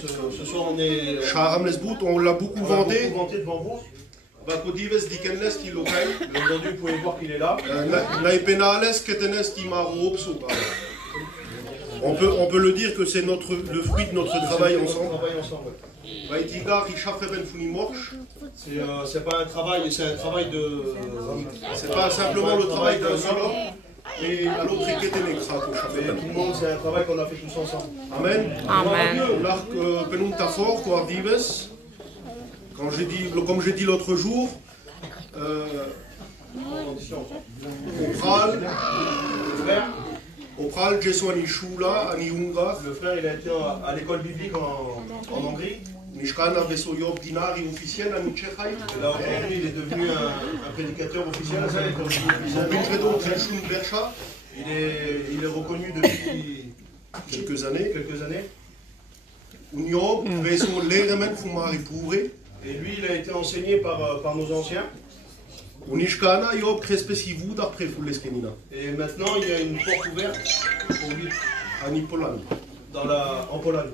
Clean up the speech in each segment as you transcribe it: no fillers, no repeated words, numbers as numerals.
Ce soir on est on l'a beaucoup vanté. Devant vous. Aujourd'hui, Aujourd'hui, vous pouvez voir qu'il est là. On peut le dire que c'est le fruit de notre travail ensemble. C'est pas un travail, c'est un travail de. C'est pas simplement le travail d'un seul homme. Et à l'autre équité tout le monde, c'est un travail qu'on a fait tous ensemble. Amen. Amen. Comme j'ai dit l'autre jour, au Pral, le frère il a été à l'école biblique en Hongrie. Et là aujourd'hui il est devenu un prédicateur officiel. Il est reconnu depuis quelques années. Et lui il a été enseigné par nos anciens. Et maintenant il y a une porte ouverte pour lui en Pologne.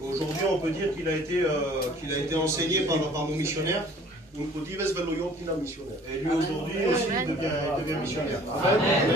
Aujourd'hui on peut dire qu'il a été enseigné par nos missionnaires. Et lui aujourd'hui aussi il devient missionnaire. Amen.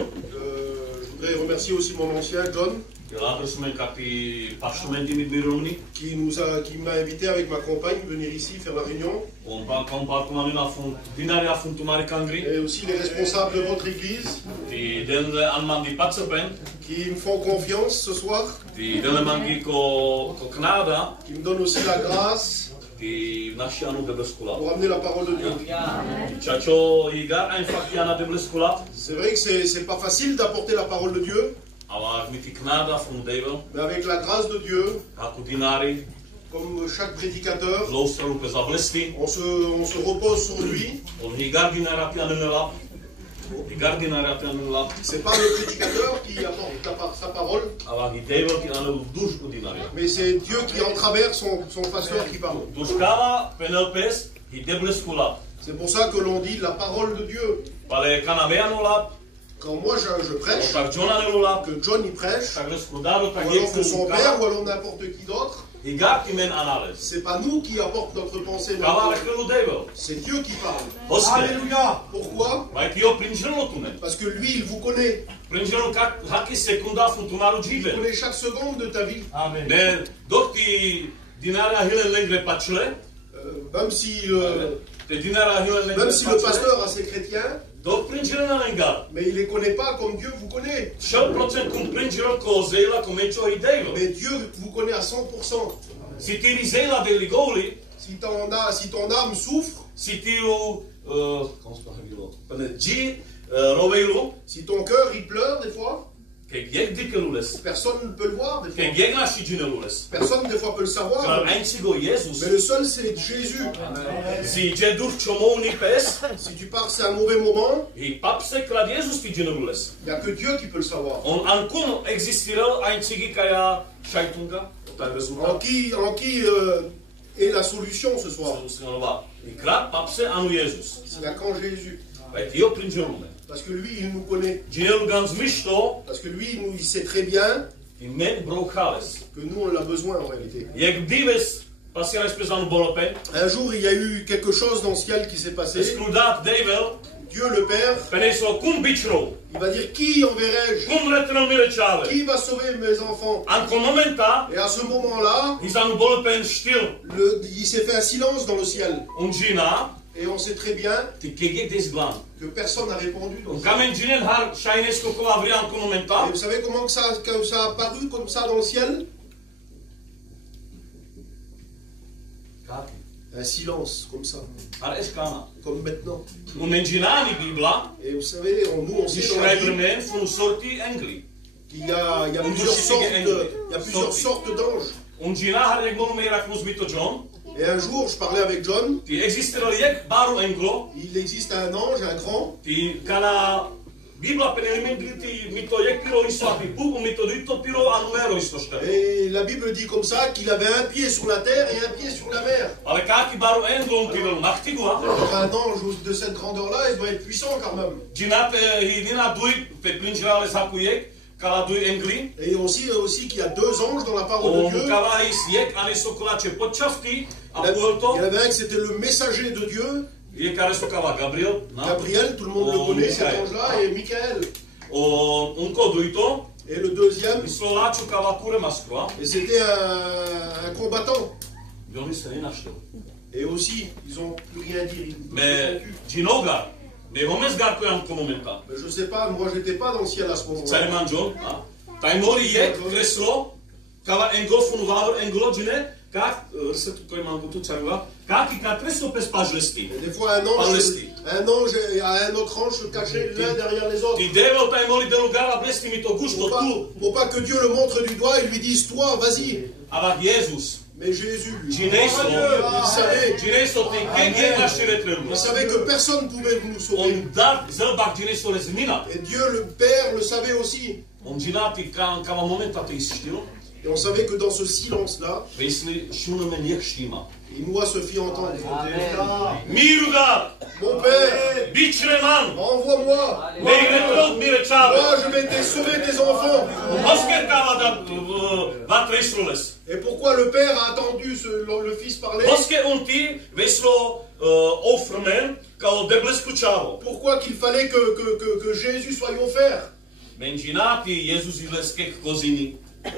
Je voudrais remercier aussi mon ancien John qui m'a invité avec ma compagne venir ici faire la réunion. Et aussi les responsables de votre église qui me font confiance ce soir, qui me donnent aussi la grâce pour amener la parole de Dieu. C'est vrai que c'est pas facile d'apporter la parole de Dieu, mais avec la grâce de Dieu, comme chaque prédicateur, on se repose sur lui. C'est pas le prédicateur qui apporte sa parole, mais c'est Dieu qui en travers son pasteur qui parle. C'est pour ça que l'on dit la parole de Dieu. Quand moi je prêche, que John y prêche, ou alors que son père, ou alors n'importe qui d'autre, c'est pas nous qui apportons notre pensée, c'est Dieu qui parle. Alléluia. Pourquoi? Parce que lui, il vous connaît. Il connaît chaque seconde de ta vie. Amen. Même si le pasteur a ses chrétiens, mais il ne les connaît pas comme Dieu vous connaît. Mais Dieu vous connaît à 100%. Si ton âme souffre, Si ton cœur il pleure des fois, personne ne peut le voir des fois. Personne des fois peut le savoir. Mais le seul c'est Jésus. Si tu pars c'est un mauvais moment, il n'y a que Dieu qui peut le savoir. En qui est la solution ce soir? C'est là quand Jésus. Parce que lui, il nous connaît. Parce que lui, il sait très bien que nous, on l'a besoin en réalité. Un jour, il y a eu quelque chose dans le ciel qui s'est passé. Dieu le Père, il va dire qui enverrai-je? Qui va sauver mes enfants? Et à ce moment-là, il s'est fait un silence dans le ciel. Et on sait très bien que personne n'a répondu. Et vous savez comment ça a apparu comme ça dans le ciel? Un silence comme ça. Comme maintenant. Et vous savez, nous on sait dans la Bible qu'il y a plusieurs sortes d'anges. Et un jour, je parlais avec John. Il existe un ange, un grand. Et la Bible dit comme ça qu'il avait un pied sur la terre et un pied sur la mer. Alors un ange de cette grandeur-là, il doit être puissant quand même. Et aussi qu'il y a deux anges dans la parole de Dieu. Il y en avait un qui c'était le messager de Dieu. Gabriel, tout le monde le connaît, cet ange-là, et Michael. Et le deuxième, et c'était un combattant. Et aussi, ils n'ont plus rien dit. Mais je ne sais pas, moi j'étais pas dans le ciel à ce moment-là. Et des fois un ange et un autre ange se cachaient l'un derrière les autres. Pour pas que Dieu le montre du doigt et lui dise toi, vas-y. Mais Jésus, lui, il savait que personne ne pouvait nous sauver. Et Dieu le Père le savait aussi. Et on savait que dans ce silence-là, il nous se fit entendre. Mon Père, envoie-moi. Moi, je vais te sauver tes enfants. Et pourquoi le Père a attendu le Fils parler? Pourquoi qu'il fallait que Jésus soit offert?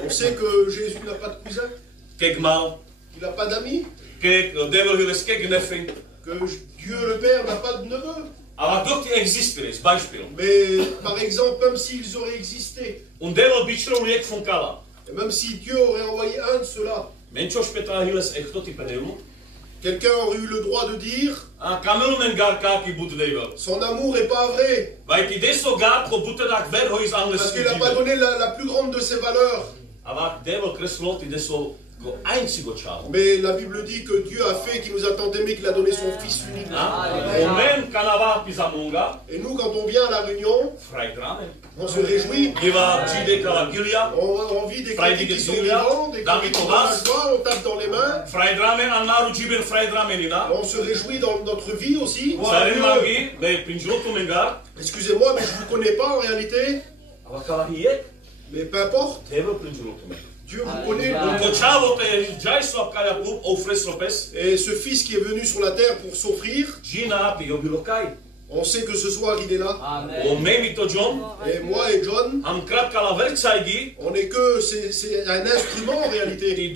On sait que Jésus n'a pas de cousin. Il n'a pas d'amis. Que Dieu le Père n'a pas de neveu. Mais par exemple, même s'ils auraient existé, et même si Dieu aurait envoyé un de ceux-là, quelqu'un aurait eu le droit de dire son amour n'est pas vrai. Parce qu'il n'a pas donné la plus grande de ses valeurs. Mais la Bible dit que Dieu a fait qu'il nous a tant aimé qu'il a donné son Fils unique. Et nous, quand on vient à la réunion, on se réjouit. On vit des critiques qui sont vivants, des critiques qui sont la joie, on tape dans les mains. On se réjouit dans notre vie aussi. Excusez-moi, mais je ne vous connais pas en réalité. Mais peu importe. Dieu vous connaît. Et ce Fils qui est venu sur la terre pour s'offrir, on sait que ce soir il est là. Et moi et John, on n'est que c'est un instrument en réalité.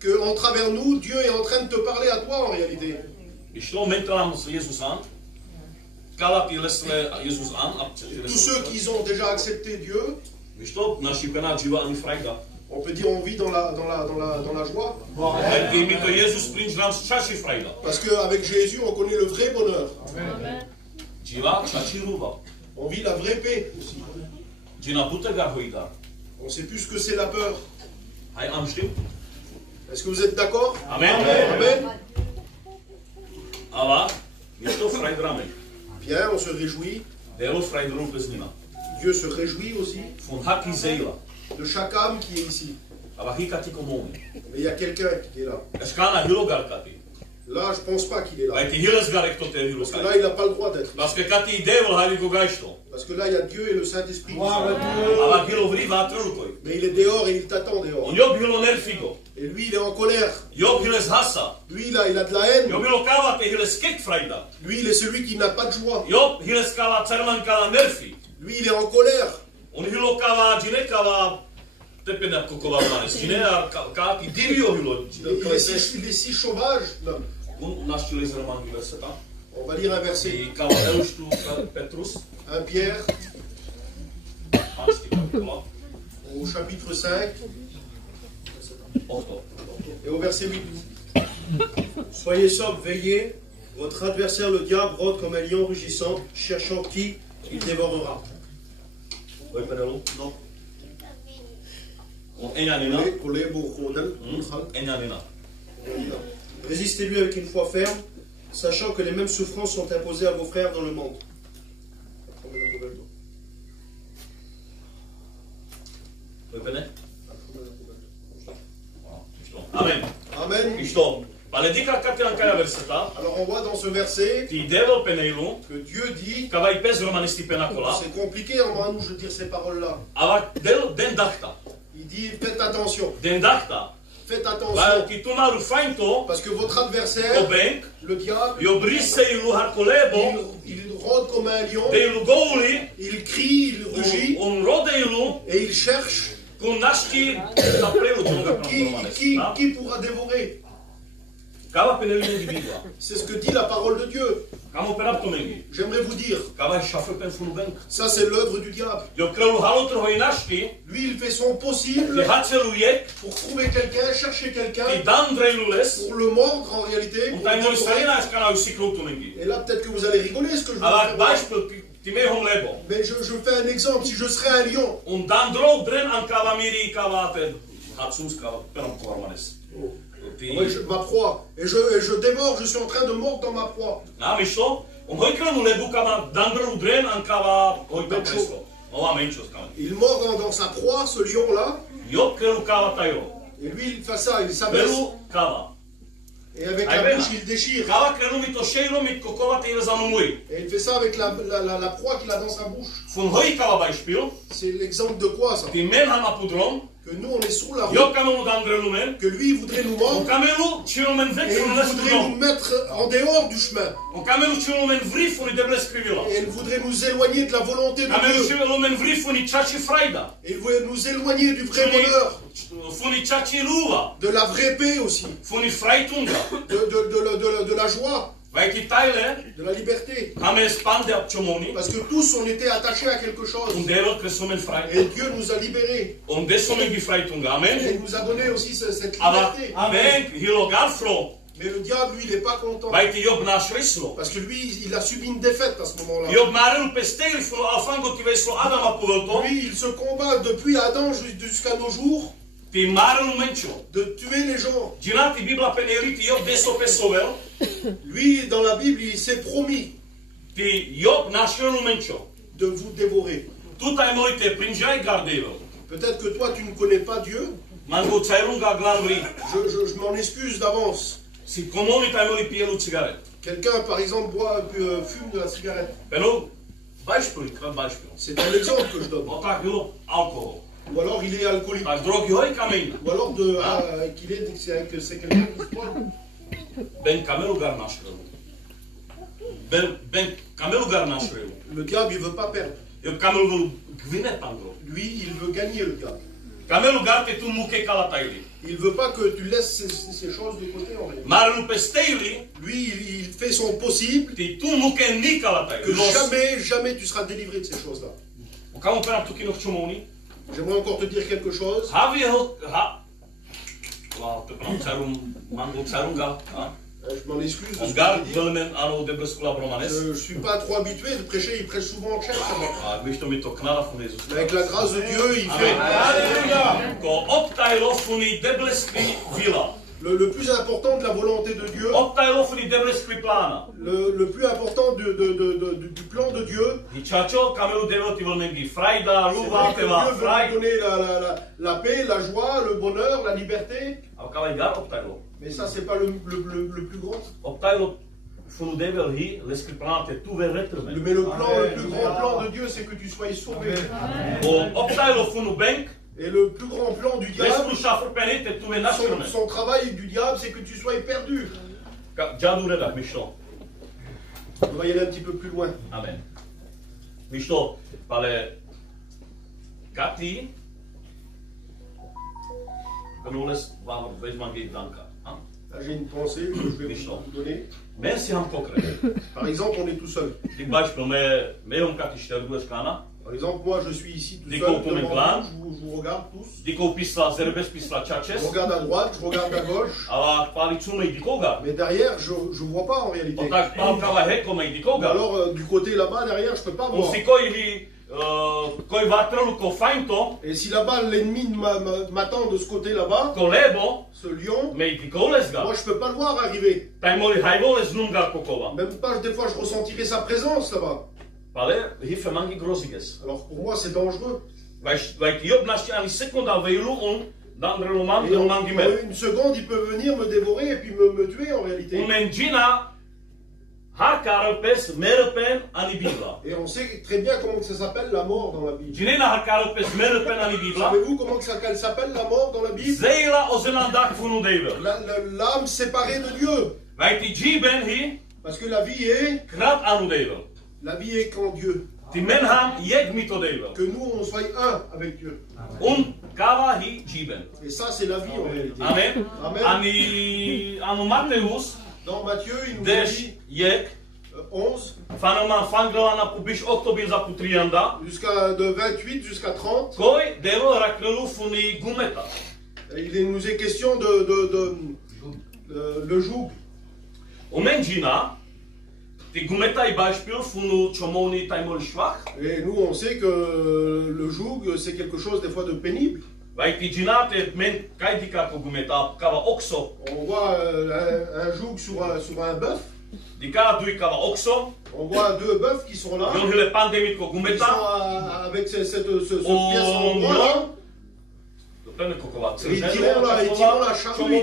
Que en travers nous, Dieu est en train de te parler à toi en réalité. Tous ceux qui ont déjà accepté Dieu, On peut dire on vit dans la joie. Parce qu'avec Jésus, on connaît le vrai bonheur. On vit la vraie paix aussi. On ne sait plus ce que c'est la peur. Est-ce que vous êtes d'accord? Amen. Amen. Bien, on se réjouit. Dieu se réjouit aussi de chaque âme qui est ici. Mais il y a quelqu'un qui est là. Là, je ne pense pas qu'il est là. Parce que là, il n'a pas le droit d'être. Parce que là, il y a Dieu et le Saint-Esprit. Mais il est dehors et il t'attend dehors. Et lui, il est en colère. Lui, là, il a de la haine. Lui, il est celui qui n'a pas de joie. Lui, il est en colère. Il est si sauvage. On va lire un verset. 1 Pierre, au chapitre 5, et au verset 8. Soyez sobres, veillez. Votre adversaire, le diable, rôde comme un lion rugissant, cherchant qui il dévorera. Non. Résistez-lui avec une foi ferme, sachant que les mêmes souffrances sont imposées à vos frères dans le monde. Amen. Amen. Alors on voit dans ce verset que Dieu dit, c'est compliqué en nous de dire ces paroles-là. Il dit faites attention. Faites attention. Parce que votre adversaire, le diable, il rôde comme un lion. Il crie, il rugit. Et il cherche. Qui pourra dévorer? C'est ce que dit la parole de Dieu. J'aimerais vous dire, ça c'est l'œuvre du diable. Lui il fait son possible pour trouver quelqu'un, chercher quelqu'un, pour le mordre en réalité. Et là peut-être que vous allez rigoler ce que je veux dire. Mais je fais un exemple, si je serais un lion. Ma proie. Et je dévore, je suis en train de mordre dans ma proie. Il mord dans sa proie, ce lion-là. Et lui, il fait ça, il s'abaisse. Et avec la bouche, il déchire. Et il fait ça avec la proie qu'il a dans sa bouche. C'est l'exemple de quoi ça? Que nous on est sous la route, que lui il voudrait nous mordre, et il voudrait nous mettre en dehors du chemin, et il voudrait nous éloigner de la volonté de Dieu, et il voudrait nous éloigner du vrai bonheur, de la vraie paix aussi, de la joie, de la liberté. Parce que tous on était attachés à quelque chose. Et Dieu nous a libérés. Et il nous a donné aussi cette liberté. Mais le diable, lui, il n'est pas content. Parce que lui, il a subi une défaite à ce moment-là. Lui, il se combat depuis Adam jusqu'à nos jours. De tuer les gens. Lui, dans la Bible, il s'est promis de vous dévorer. Peut-être que toi, tu ne connais pas Dieu. Je m'en excuse d'avance. Quelqu'un, par exemple, fume de la cigarette. C'est un exemple que je donne. Ou alors il est alcoolique. Ou alors c'est quelqu'un qui se prend. Le diable, il ne veut pas perdre. Lui, il veut gagner le diable. Il ne veut pas que tu laisses ces choses de côté en réalité. Lui, il fait son possible que jamais tu seras délivré de ces choses-là. J'aimerais encore te dire quelque chose. Je m'en excuse. Je ne suis pas trop habitué de prêcher, il prêche souvent en tchèque. Avec la grâce de Dieu, il fait. Le plus important de la volonté de Dieu, le plus important du plan de Dieu, c'est que Dieu veut nous donner la paix, la joie, le bonheur, la liberté. Mais ça, c'est pas le plus grand. Mais le plus grand plan de Dieu, c'est que tu sois sauvé. Et le plus grand plan du diable, son travail du diable, c'est que tu sois perdu. On va y aller un petit peu plus loin. Amen. Misto, ale Kati, j'ai une pensée que je vais vous donner. Par exemple, on est tout seul. Par exemple, moi je suis ici tout seul, je vous regarde tous. Je regarde à droite, je regarde à gauche. Mais derrière, je ne vois pas en réalité. Alors du côté là-bas, derrière, je ne peux pas voir. Et si là-bas l'ennemi m'attend de ce côté là-bas, ce lion, moi je peux pas le voir arriver. Même pas, des fois je ressentirai sa présence là-bas. Alors pour moi c'est dangereux. Et en une seconde il peut venir me dévorer et puis me tuer en réalité. Et on sait très bien comment ça s'appelle la mort dans la Bible. Savez-vous comment ça s'appelle la mort dans la Bible? L'âme séparée de Dieu. Parce que la vie est qu'en Dieu. Que nous on soit un avec Dieu. Et ça c'est la vie en réalité. Amen. Amen. Dans Matthieu, il nous dit 11 jusqu'à de 28 jusqu'à 30. Il nous est question de le joug. Et nous on sait que le joug c'est quelque chose des fois de pénible. On voit un joug sur un bœuf. On voit deux bœufs qui sont là. Qui sont avec cette pièce en bois là. Ils tirent la charrue.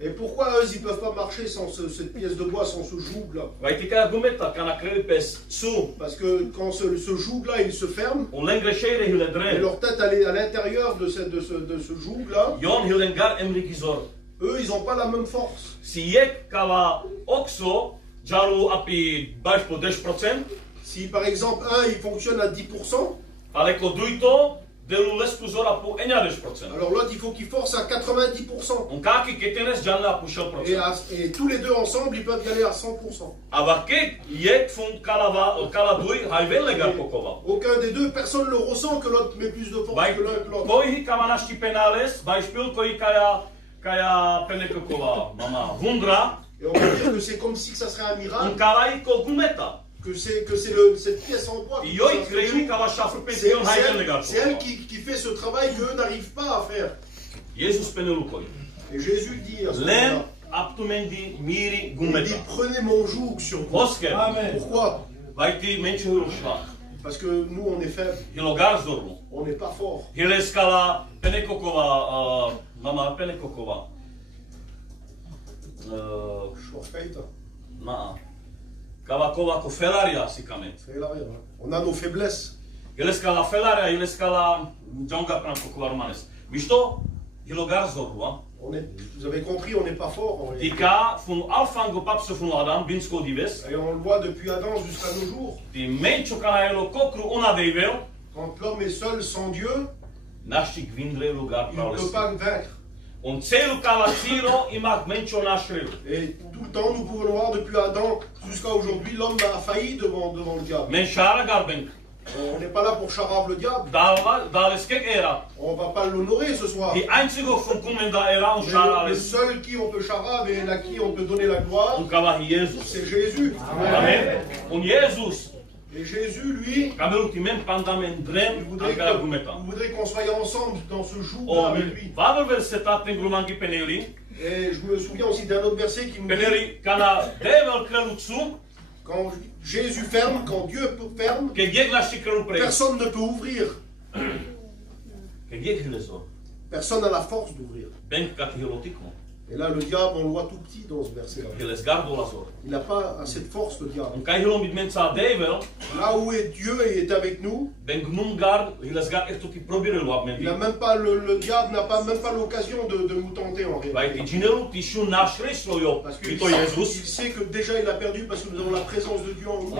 Et pourquoi eux ils peuvent pas marcher sans cette pièce de bois, sans ce joug là? Parce que quand ce joug là il se ferme, et leur tête elle est à l'intérieur de ce joug là, eux ils n'ont pas la même force. Si par exemple un il fonctionne à 10%, alors l'autre il faut qu'il force à 90%. Et tous les deux ensemble ils peuvent y aller à 100%. Aucun des deux, personne ne le ressent que l'autre met plus de force que l'un que l'autre. Et on peut dire que c'est comme si ça serait un miracle. Que c'est cette pièce en bois. C'est elle qui fait ce travail qu'eux n'arrivent pas à faire. Et Jésus dit à ce moment-là, il dit prenez mon joug sur vous. Amen. Pourquoi? Parce que nous on est faibles. On n'est pas forts. On a nos faiblesses. Vous avez compris, on n'est pas fort. Et on le voit depuis Adam jusqu'à nos jours. Quand l'homme est seul sans Dieu, il ne peut pas vaincre. Et tout le temps, nous pouvons le voir depuis Adam jusqu'à aujourd'hui, l'homme a failli devant le diable. On n'est pas là pour charaver le diable. On ne va pas l'honorer ce soir. Le seul qui on peut charaver et à qui on peut donner la gloire, c'est Jésus. Amen. Et Jésus, lui, il voudrait qu'on soit ensemble dans ce jour avec lui. Et je me souviens aussi d'un autre verset qui nous dit, quand Jésus ferme, quand Dieu ferme, personne ne peut ouvrir. Personne n'a la force d'ouvrir. Et là, le diable, on le voit tout petit dans ce verset-là. Il n'a pas assez de force, le diable. Là où Dieu est avec nous, il n'a même pas, le diable n'a même pas l'occasion de nous tenter en réalité. Parce qu'il sait que déjà il a perdu parce que nous avons la présence de Dieu en nous.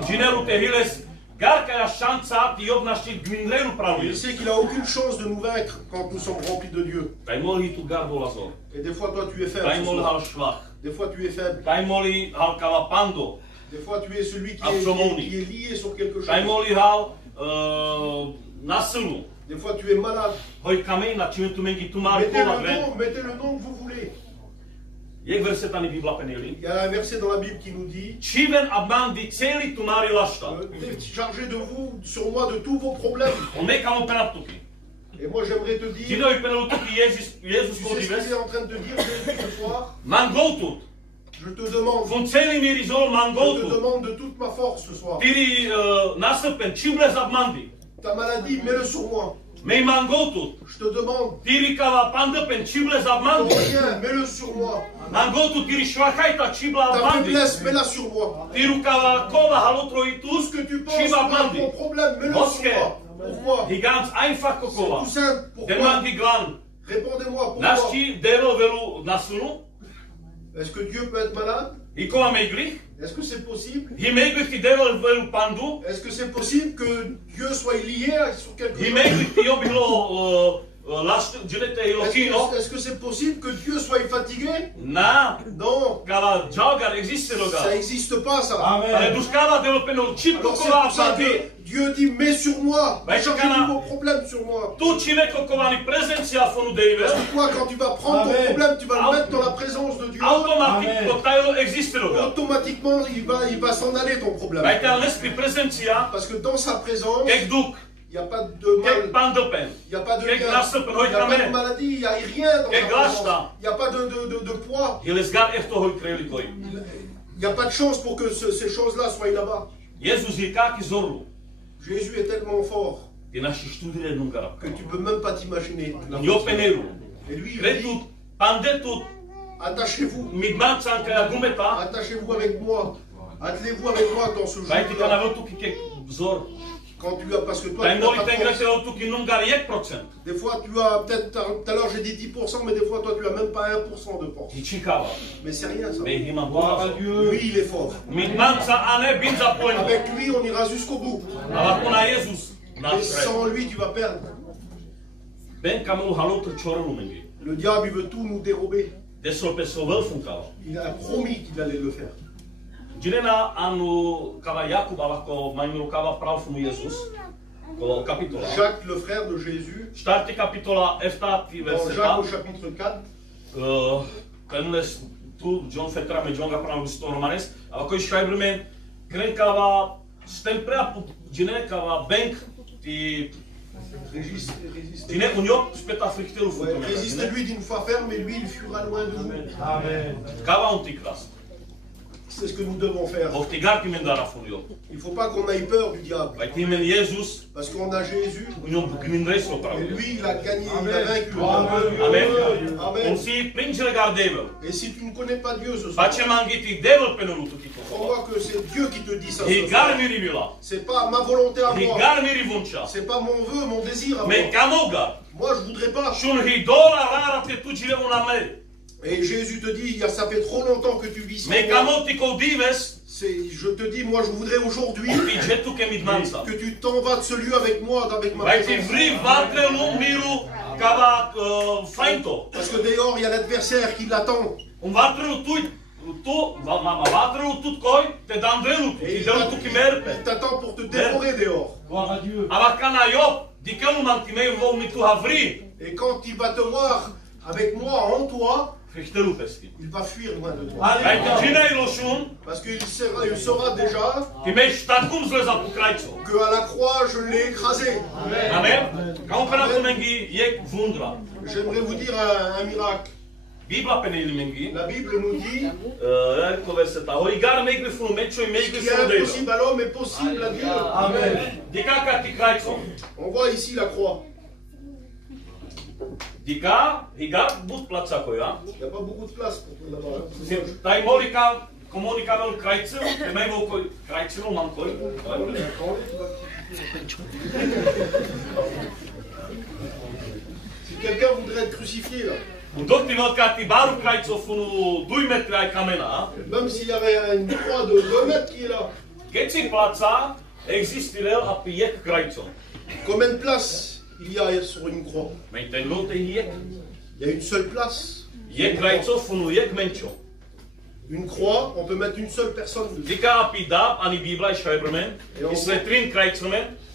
Il sait qu'il n'a aucune chance de nous vaincre quand nous sommes remplis de Dieu. Et des fois, toi, tu es faible. Des fois, tu es faible. Des fois, tu es celui qui est lié sur quelque chose. Des fois, tu es malade. Mettez le nom que vous voulez. Il y a un verset dans la Bible qui nous dit, chargez de vous, sur moi, de tous vos problèmes. Et moi j'aimerais te dire, tu sais ce qu'il est en train de te dire ce soir? Je te demande de toute ma force ce soir. Ta maladie, mets-le sur moi. Je te demande, ton rien, mets-le sur moi. Ta faiblesse, mets-la sur moi. Tout ce que tu penses, ton problème, mets-le sur moi. Pourquoi? C'est tout simple. Pourquoi? Répondez-moi, pourquoi? Est-ce que Dieu peut être malade? Est-ce que c'est possible? Est-ce que c'est possible que Dieu soit lié sur quelque chose? Est-ce que c'est possible que Dieu soit fatigué? Non. Ça n'existe pas, ça. Amen. Alors c'est pour ça que Dieu dit, mets sur moi. Chargez-vous vos problèmes sur moi. Parce que toi, quand tu vas prendre ton problème, tu vas le mettre dans la présence de Dieu. Automatiquement, il va s'en aller ton problème. Parce que dans sa présence, il n'y a pas de mal, il n'y a pas de lien, il n'y a pas de maladie, il n'y a rien dans sa présence. Il n'y a pas de poids. Il n'y a pas de chance pour que ces choses-là soient là-bas. Jésus est tellement fort que tu ne peux même pas t'imaginer. Et lui, il dit, attachez-vous. Attachez-vous avec moi. Attelez-vous avec moi dans ce jour-là. Quand tu as, parce que toi, des fois tu as peut-être, tout à l'heure j'ai dit 10%, mais des fois toi tu as même pas 1% de force. Mais c'est rien ça. Lui il est fort. Avec lui on ira jusqu'au bout. Mais sans lui tu vas perdre. Le diable il veut tout nous dérober. Il a promis qu'il allait le faire. Jacques, le frère de Jésus, dans Jacques au chapitre 4, résistez-lui d'une foi ferme et lui il fuira loin de vous. Amen. C'est ce que nous devons faire. Il ne faut pas qu'on ait peur du diable. Parce qu'on a Jésus. Et lui, il a gagné, il a vaincu. Amen. Amen. Et si tu ne connais pas Dieu ce soir, on voit que c'est Dieu qui te dit ça. C'est pas ma volonté à moi. C'est pas mon vœu, mon désir à moi. Moi, je voudrais pas. Et Jésus te dit, ça fait trop longtemps que tu vis sans moi. Je te dis, moi je voudrais aujourd'hui que tu t'en vas de ce lieu avec moi, avec ma présence. Parce que dehors, il y a l'adversaire qui l'attend. Et il t'attend pour te dévorer dehors. Et quand il va te voir avec moi en toi, il va fuir loin de toi. Parce qu'il saura déjà qu'à la croix, je l'ai écrasé. J'aimerais vous dire un miracle. La Bible nous dit ce qui est impossible à l'homme est possible à Dieu. Amen. On voit ici la croix. Il n'y a pas beaucoup de place pour tout là-bas. Si quelqu'un voudrait être crucifié là, même s'il y avait une croix de 2 mètres qui est là, combien de place il y a sur une croix? Il y a une seule place. Une croix, on peut mettre une seule personne dessus.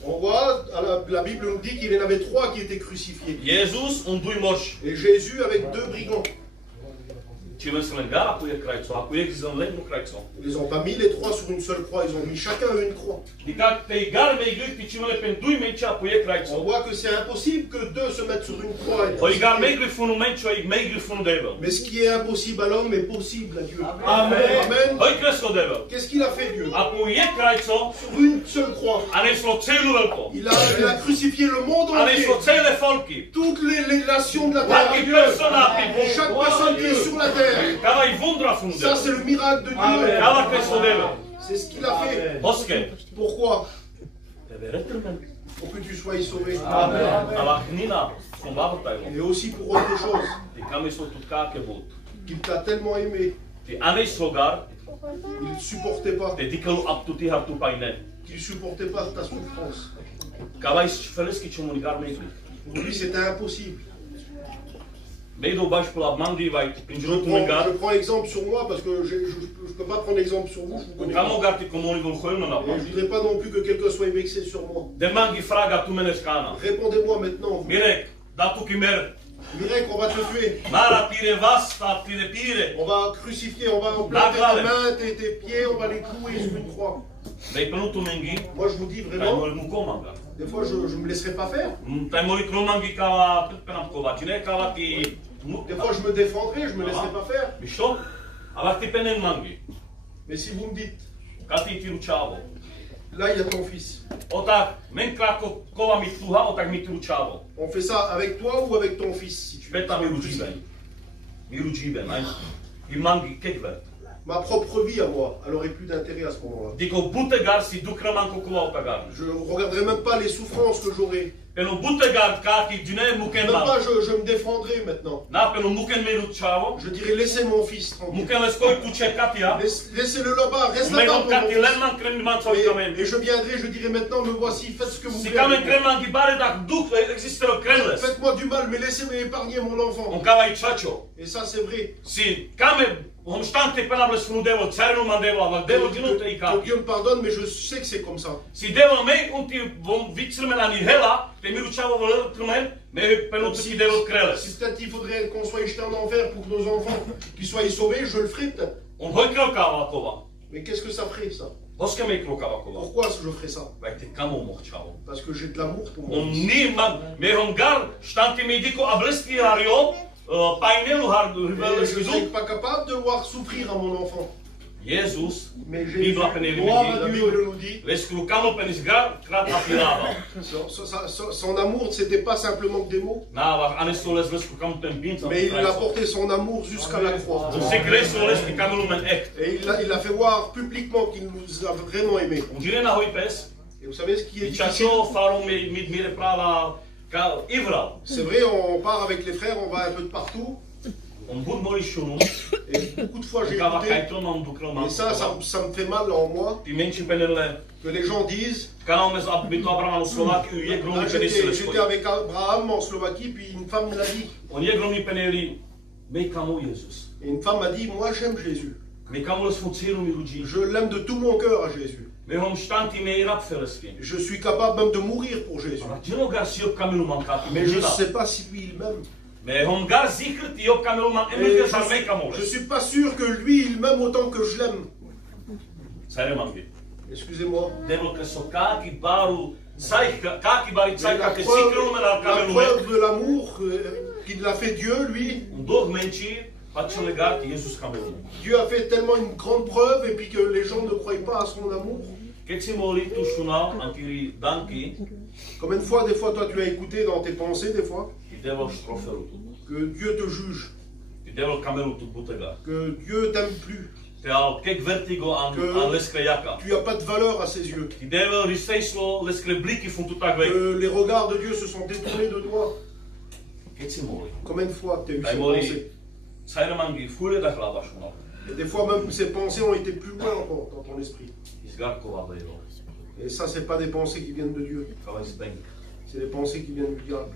On voit, la Bible nous dit qu'il y en avait 3 qui étaient crucifiés. Et Jésus avec 2 brigands. Ils n'ont pas mis les 3 sur une seule croix, ils ont mis chacun une croix. On voit que c'est impossible que 2 se mettent sur une croix. Mais ce qui est impossible à l'homme est possible à Dieu. Amen. Amen. Qu'est-ce qu'il a fait Dieu? Sur une seule croix. Il a crucifié le monde entier. Toutes les nations de la terre. Chaque personne qui est sur la terre. Ça c'est le miracle de Dieu. C'est ce qu'il a fait. Pourquoi? Pour que tu sois sauvé. Et aussi pour autre chose. Qu'il t'a tellement aimé. Il ne supportait pas. Qu'il ne supportait pas ta souffrance. Pour lui c'était impossible. Je prends exemple sur moi parce que je ne peux pas prendre exemple sur vous. Je ne voudrais pas non plus que quelqu'un soit vexé sur moi. Répondez-moi maintenant. Mirek, on va te tuer. On va crucifier, on va planter tes mains, tes pieds, on va les clouer sur une croix. Moi je vous dis vraiment, des fois je ne me laisserai pas faire. Des fois je me défendrai, je ne me laisserai pas faire. Mais si vous me dites, là il y a ton fils. On fait ça avec toi ou avec ton fils si tu veux. Ma propre vie à moi, elle n'aurait plus d'intérêt à ce moment-là. Je ne regarderai même pas les souffrances que j'aurai. Même pas je me défendrai maintenant. Je dirais laissez mon fils tranquille. Laissez-le là-bas, reste là-bas. Et je viendrai, je dirai maintenant, me voici, faites ce que vous voulez. Faites-moi du mal, mais laissez-moi épargner mon enfant. Et ça c'est vrai. Que Dieu me pardonne, mais je sais que c'est comme ça. Si peut-être il faudrait qu'on soit jeté en enfer pour que nos enfants qui soient sauvés, je le ferai peut-être. Mais qu'est-ce que ça ferait ça? Pourquoi je ferais ça? Parce que j'ai de l'amour pour mon fils. Je ne suis pas capable de voir souffrir à mon enfant. Mais Jésus, la Bible nous dit, son amour, ce n'était pas simplement que des mots. Mais il a porté son amour jusqu'à la croix. Et il a fait voir publiquement qu'il nous a vraiment aimés. Et vous savez ce qui est difficile? C'est vrai, on part avec les frères, on va un peu de partout. Et beaucoup de fois j'ai écouté, et ça me fait mal en moi, que les gens disent, j'étais avec Abraham en Slovaquie, puis une femme me l'a dit. Et une femme m'a dit, moi j'aime Jésus. Je l'aime de tout mon cœur à Jésus. Je suis capable même de mourir pour Jésus. Mais je ne sais pas si lui il m'aime. Je ne suis pas sûr que lui il m'aime autant que je l'aime. Excusez-moi. La preuve de l'amour qu'il a fait Dieu, lui. Dieu a fait tellement une grande preuve et puis que les gens ne croient pas à son amour. Combien de fois, toi tu as écouté dans tes pensées des fois que Dieu te juge, que Dieu t'aime plus, que tu n'as pas de valeur à ses yeux, que les regards de Dieu se sont détournés de toi. Combien de fois tu as eu ces pensées? Et des fois même ces pensées ont été plus loin encore dans ton esprit. Et ça c'est pas des pensées qui viennent de Dieu. C'est des pensées qui viennent du diable.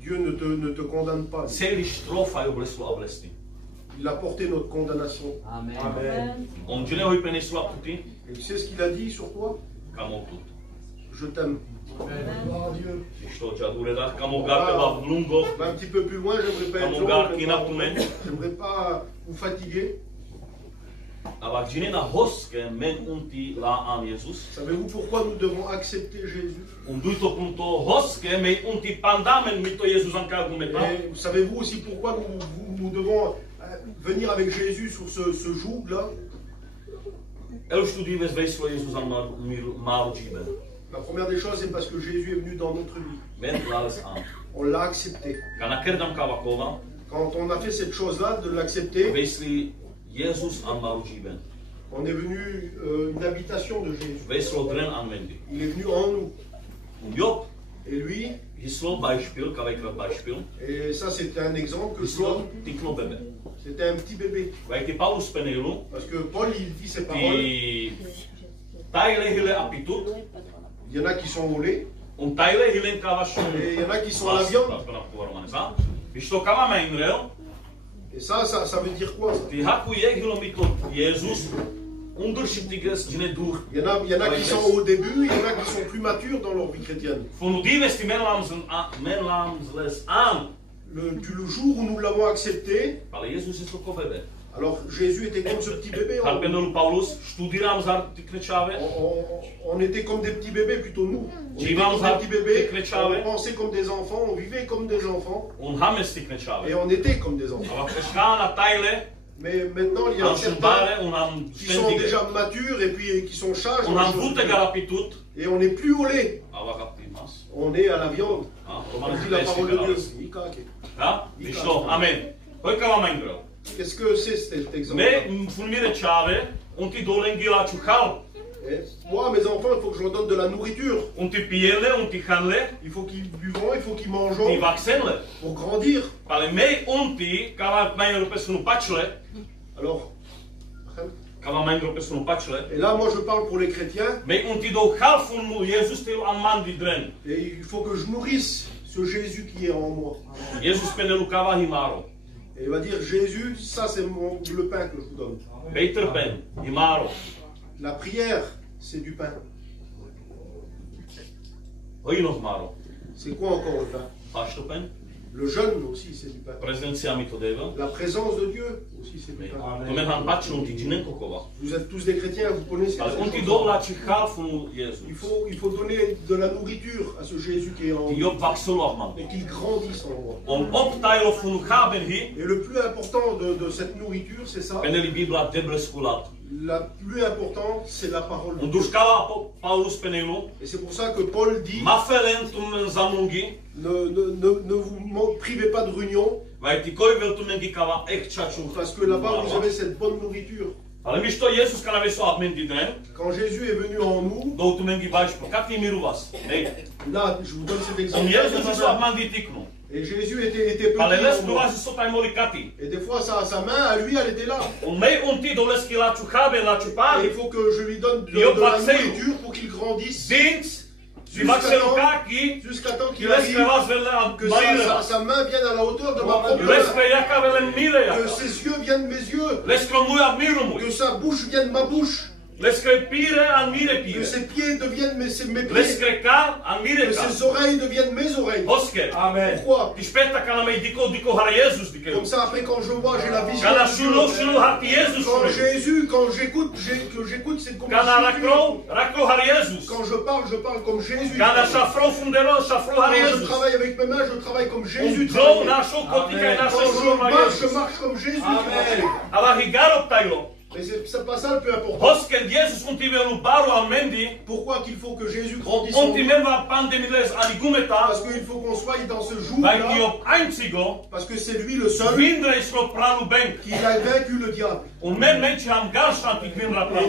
Dieu ne te condamne pas. Il a porté notre condamnation. Amen. Et tu sais ce qu'il a dit sur toi? Je t'aime. Un petit peu plus loin, j'aimerais pas être long, j'aimerais pas vous fatiguer. Savez-vous pourquoi nous devons accepter Jésus? Et savez-vous aussi pourquoi nous devons venir avec Jésus sur ce joug-là? La première des choses, c'est parce que Jésus est venu dans notre vie. On l'a accepté. Quand on a fait cette chose-là, de l'accepter, on est venu une habitation de Jésus. Il est venu en nous. Et lui, et ça c'était un exemple que c'était un petit bébé. Parce que Paul il dit ses paroles. Il y en a qui sont au lait. Et il y en a qui sont à la viande. Et ça veut dire quoi ça? Il y en a qui sont au début, il y en a qui sont plus matures dans leur vie chrétienne. Le jour où nous l'avons accepté, alors Jésus était comme ce petit bébé. On était comme des petits bébés, plutôt nous. On était comme des petits bébés, on pensait comme des enfants, on vivait comme des enfants. Et on était comme des enfants. Mais maintenant, il y a certains qui sont déjà matures et puis qui sont sages. Et on n'est plus au lait. On est à la viande. On dit la parole de Dieu. Amen. Qu'est-ce que c'est cet exemple? Moi, mes enfants, il faut que je leur donne de la nourriture. Il faut qu'ils buvent, il faut qu'ils mangent pour grandir. Alors, et là, moi, je parle pour les chrétiens. Et il faut que je nourrisse ce Jésus qui est en moi. Et il va dire, Jésus, ça c'est le pain que je vous donne. La prière, c'est du pain. C'est quoi encore le pain? Le jeûne aussi, c'est du pain. La présence de Dieu aussi, c'est du pain. Vous êtes tous des chrétiens, vous connaissez. Il faut donner de la nourriture à ce Jésus qui est en nous. Et qu'il grandisse en moi. Et le plus important de cette nourriture, c'est ça. La plus importante, c'est la parole de Dieu. Et c'est pour ça que Paul dit, ne vous privez pas de réunion, parce que là-bas vous avez cette bonne nourriture. Quand Jésus est venu en nous, là je vous donne cet exemple. Et Jésus était petit. Et des fois, sa main, à lui, elle était là. Il faut que je lui donne de la nourriture pour qu'il grandisse. Jusqu'à temps qu'il arrive, que sa main vienne à la hauteur de ma propre main. Que ses yeux viennent de mes yeux. Que sa bouche vienne de ma bouche. Que ses pieds deviennent mes pieds. Que ses oreilles deviennent mes oreilles. Amen. Pourquoi? Comme ça, après, quand je vois, j'ai la vision. Quand Jésus, quand j'écoute, c'est comme Jésus. Quand je parle comme Jésus. Quand je travaille avec mes mains, je travaille comme Jésus. Quand je marche comme Jésus. Mais c'est pas ça le plus important. Pourquoi qu'il faut que Jésus grandisse en nous? Parce qu'il faut qu'on soit dans ce jour-là. Parce que c'est lui le seul qui a vaincu le diable. Et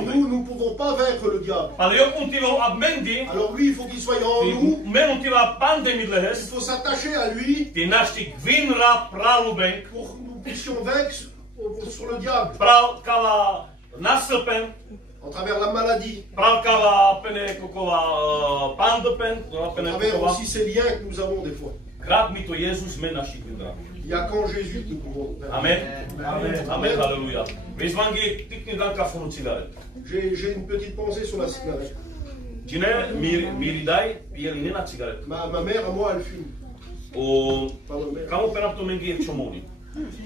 nous ne pouvons pas vaincre le diable. Alors lui, il faut qu'il soit en nous. Il faut s'attacher à lui pour que nous puissions vaincre sur le diable. En travers la maladie. À travers aussi ces liens que nous avons des fois. Il n'y a qu'en Jésus que nous pouvons. Amen. Amen. Alléluia. J'ai une petite pensée sur la cigarette. Ma mère, à moi, elle fume.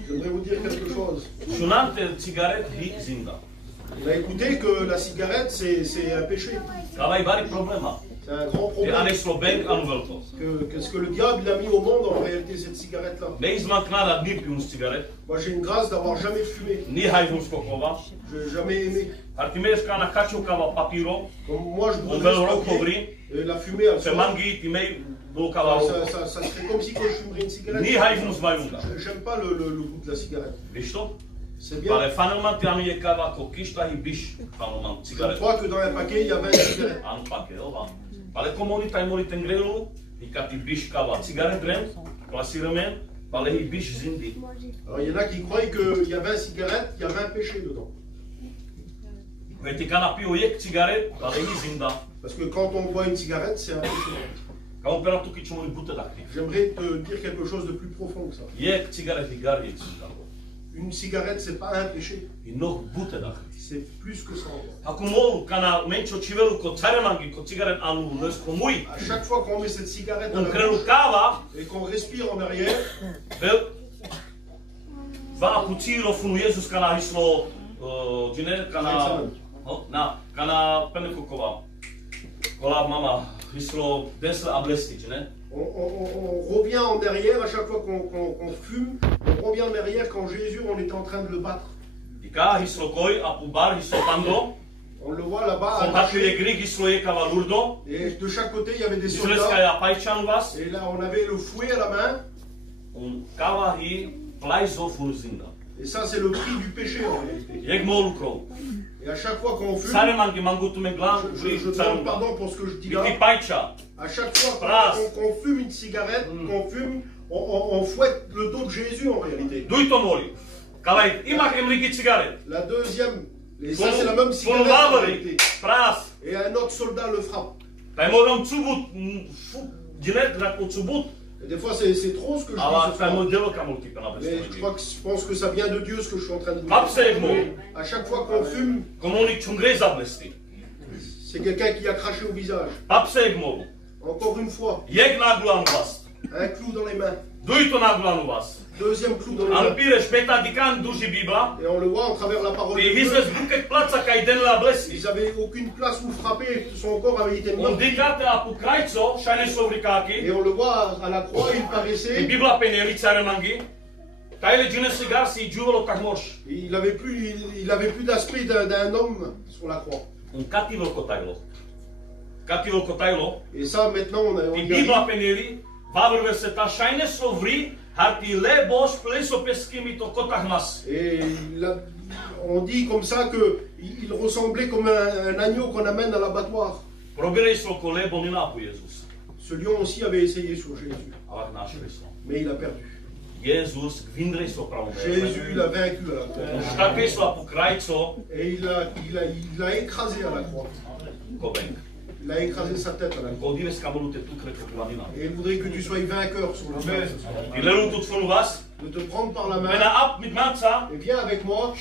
J'aimerais vous dire quelque chose. On a écouté que la cigarette, c'est un péché. C'est un grand problème. Qu'est-ce que le diable a mis au monde en réalité, cette cigarette-là? Moi, j'ai une grâce d'avoir jamais fumé. Je n'ai jamais aimé. Comme moi, je brûlerais la fumée, ça serait comme si quand je fumerais une cigarette. J'aime pas le goût de la cigarette. C'est bien. Je crois que dans un paquet, il y avait une cigarette. Alors, il y en a qui croient qu'il y avait une cigarette, il y avait un péché dedans. Parce que quand on boit une cigarette, c'est un péché. J'aimerais te dire quelque chose de plus profond que ça. Une cigarette, c'est pas un péché. C'est plus que ça. À chaque fois qu'on met cette cigarette dans la bouche et qu'on respire en arrière, on revient en derrière à chaque fois qu'on fume, on revient en derrière quand Jésus, on était en train de le battre. On le voit là-bas. Et de chaque côté, il y avait des soldats. Et là, on avait le fouet à la main. Et ça, c'est le prix du péché en réalité. Et à chaque fois qu'on fume, je demande pardon pour ce que je dis là. À chaque fois qu'on fume une cigarette, qu'on fume, on fouette le dos de Jésus en réalité. La deuxième, et ça c'est la même cigarette en réalité. Et un autre soldat le frappe. Et des fois c'est trop ce que je dis. Mais je pense que ça vient de Dieu ce que je suis en train de dire. À chaque fois qu'on fume, c'est quelqu'un qui a craché au visage. Encore une fois, un clou dans les mains. Deuxième clou dans les mains. Et on le voit en travers la parole de Dieu. Ils n'avaient aucune place où frapper, son corps avait été meurtri. Et on le voit à la croix, il paraissait. Il avait plus d'aspect d'un homme sur la croix. Et ça maintenant on et on dit comme ça qu'il ressemblait comme un agneau qu'on amène à l'abattoir. Ce lion aussi avait essayé sur Jésus. Mais il a perdu. Jésus l'a vaincu à la croix. Et il l'a écrasé à la croix. Il a écrasé sa tête à la croix. Et il voudrait que tu sois vainqueur sur la main. De te prendre par la main. Et viens avec moi.